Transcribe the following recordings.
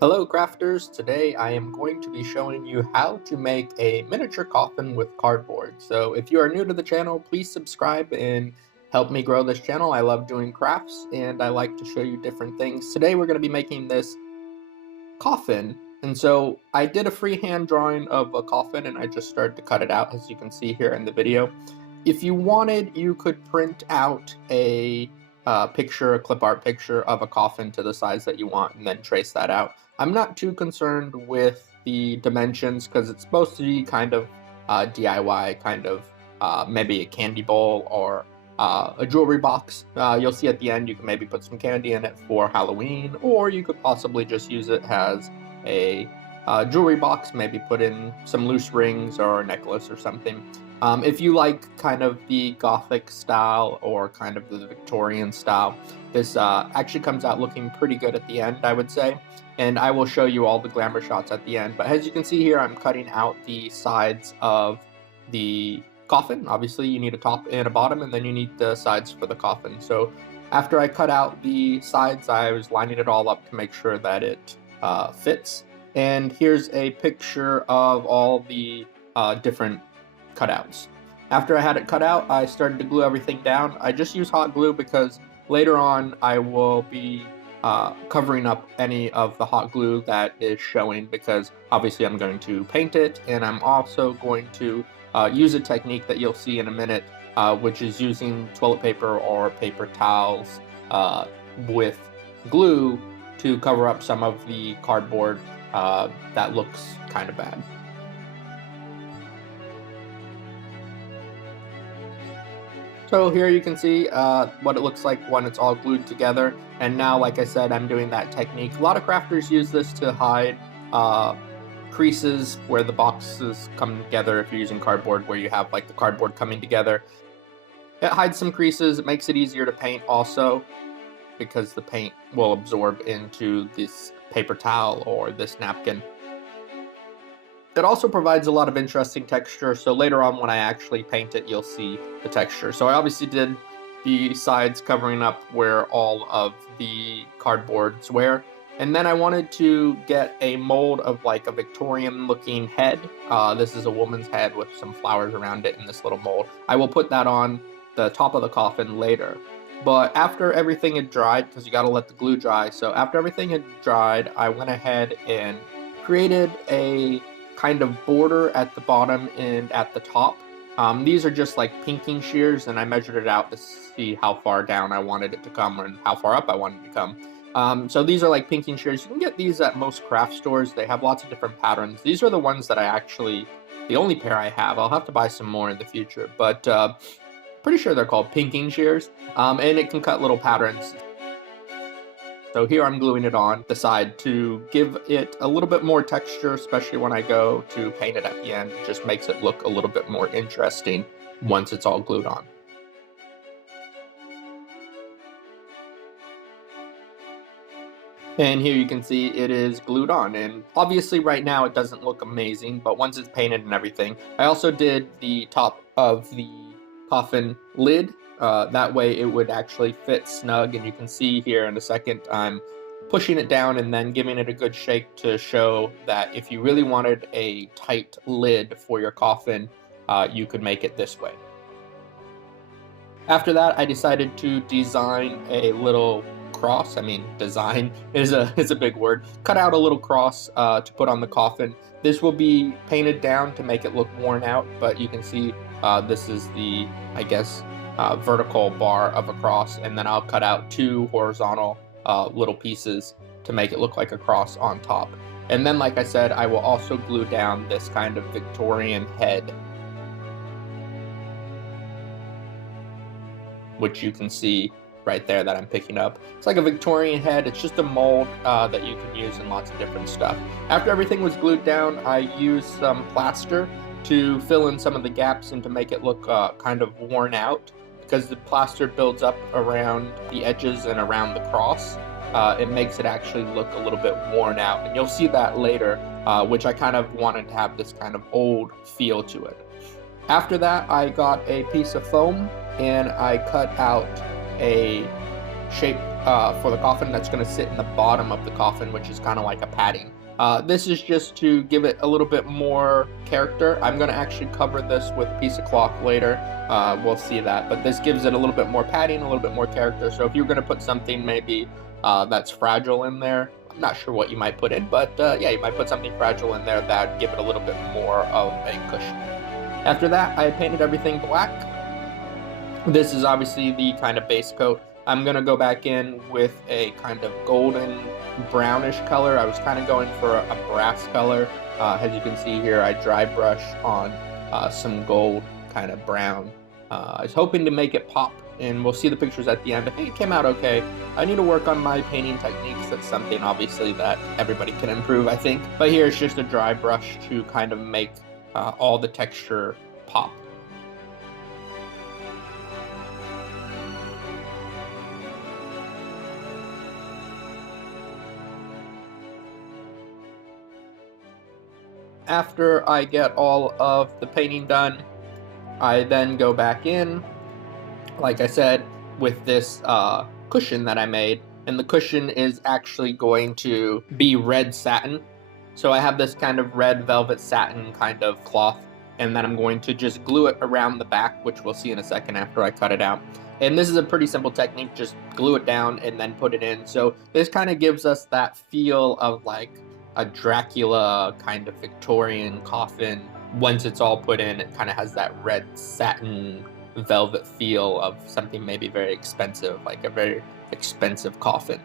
Hello crafters, today I am going to be showing you how to make a miniature coffin with cardboard. So if you are new to the channel, please subscribe and help me grow this channel. I love doing crafts and I like to show you different things. Today we're going to be making this coffin, and so I did a freehand drawing of a coffin and I just started to cut it out, as you can see here in the video. If you wanted, you could print out a picture, a clip art picture of a coffin to the size that you want and then trace that out. I'm not too concerned with the dimensions because it's supposed to be kind of DIY, kind of maybe a candy bowl or a jewelry box. You'll see at the end you can maybe put some candy in it for Halloween, or you could possibly just use it as a jewelry box, maybe put in some loose rings or a necklace or something. If you like kind of the Gothic style or kind of the Victorian style, this actually comes out looking pretty good at the end, I would say. And I will show you all the glamour shots at the end. But as you can see here, I'm cutting out the sides of the coffin. Obviously, you need a top and a bottom, and then you need the sides for the coffin. So after I cut out the sides, I was lining it all up to make sure that it fits. And here's a picture of all the different cutouts. After I had it cut out, I started to glue everything down. I just use hot glue because later on I will be covering up any of the hot glue that is showing, because obviously I'm going to paint it, and I'm also going to use a technique that you'll see in a minute, which is using toilet paper or paper towels with glue to cover up some of the cardboard that looks kind of bad. So here you can see what it looks like when it's all glued together. And now, like I said, I'm doing that technique. A lot of crafters use this to hide creases where the boxes come together. If you're using cardboard, where you have like the cardboard coming together, it hides some creases. It makes it easier to paint also, because the paint will absorb into this paper towel or this napkin. It also provides a lot of interesting texture, so later on when I actually paint it, you'll see the texture. So I obviously did the sides covering up where all of the cardboards were, and then I wanted to get a mold of like a Victorian looking head. This is a woman's head with some flowers around it in this little mold. I will put that on the top of the coffin later. But after everything had dried, because you got to let the glue dry, so after everything had dried, I went ahead and created a kind of border at the bottom and at the top. These are just like pinking shears, and I measured it out to see how far down I wanted it to come and how far up I wanted it to come. So these are like pinking shears. You can get these at most craft stores. They have lots of different patterns. These are the ones that the only pair I have. I'll have to buy some more in the future, but pretty sure they're called pinking shears, and it can cut little patterns. So here I'm gluing it on the side to give it a little bit more texture, especially when I go to paint it at the end. It just makes it look a little bit more interesting once it's all glued on. And here you can see it is glued on, and obviously right now it doesn't look amazing, but once it's painted and everything. I also did the top of the coffin lid. That way it would actually fit snug, and you can see here in a second I'm pushing it down and then giving it a good shake to show that if you really wanted a tight lid for your coffin, you could make it this way. After that, I decided to design a little cross. I mean, design is a big word. Cut out a little cross to put on the coffin. This will be painted down to make it look worn out, but you can see this is the, I guess, vertical bar of a cross, and then I'll cut out two horizontal little pieces to make it look like a cross on top. And then, like I said, I will also glue down this kind of Victorian head, which you can see right there that I'm picking up. It's like a Victorian head. It's just a mold that you can use in lots of different stuff. After everything was glued down, I used some plaster to fill in some of the gaps and to make it look kind of worn out, because the plaster builds up around the edges and around the cross. It makes it actually look a little bit worn out, and you'll see that later, which I kind of wanted to have this kind of old feel to it. After that, I got a piece of foam and I cut out a shape for the coffin that's going to sit in the bottom of the coffin, which is kind of like a padding. This is just to give it a little bit more character. I'm going to actually cover this with a piece of cloth later. We'll see that, but this gives it a little bit more padding, a little bit more character. So if you're going to put something maybe that's fragile in there, I'm not sure what you might put in, but yeah, you might put something fragile in there that would give it a little bit more of a cushion. After that, I painted everything black. This is obviously the kind of base coat. I'm going to go back in with a kind of golden brownish color. I was kind of going for a brass color. As you can see here, I dry brush on some gold kind of brown. I was hoping to make it pop, and we'll see the pictures at the end. I think it came out okay. I need to work on my painting techniques. That's something obviously that everybody can improve, I think. But here it's just a dry brush to kind of make all the texture pop. After I get all of the painting done, I then go back in, like I said, with this cushion that I made. And the cushion is actually going to be red satin. So I have this kind of red velvet satin kind of cloth. And then I'm going to just glue it around the back, which we'll see in a second after I cut it out. And this is a pretty simple technique, just glue it down and then put it in. So this kind of gives us that feel of like a Dracula kind of Victorian coffin. Once it's all put in, it kind of has that red satin velvet feel of something maybe very expensive, like a very expensive coffin.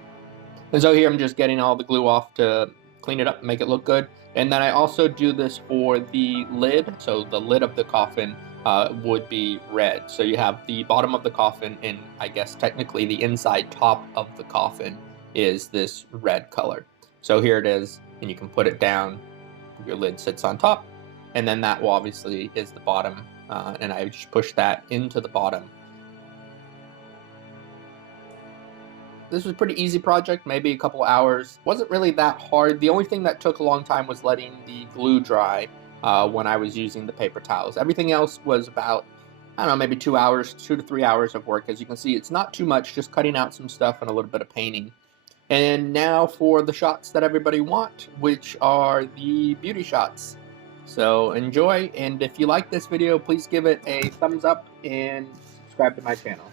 And so here I'm just getting all the glue off to clean it up and make it look good. And then I also do this for the lid. So the lid of the coffin would be red. So you have the bottom of the coffin, and I guess technically the inside top of the coffin is this red color. So here it is, and you can put it down. Your lid sits on top, and then that will obviously is the bottom, and I just push that into the bottom. This was a pretty easy project, maybe a couple hours. Wasn't really that hard. The only thing that took a long time was letting the glue dry when I was using the paper towels. Everything else was about, I don't know, maybe 2 hours, 2 to 3 hours of work. As you can see, it's not too much, just cutting out some stuff and a little bit of painting. And now for the shots that everybody want, which are the beauty shots. So enjoy, and if you like this video, please give it a thumbs up and subscribe to my channel.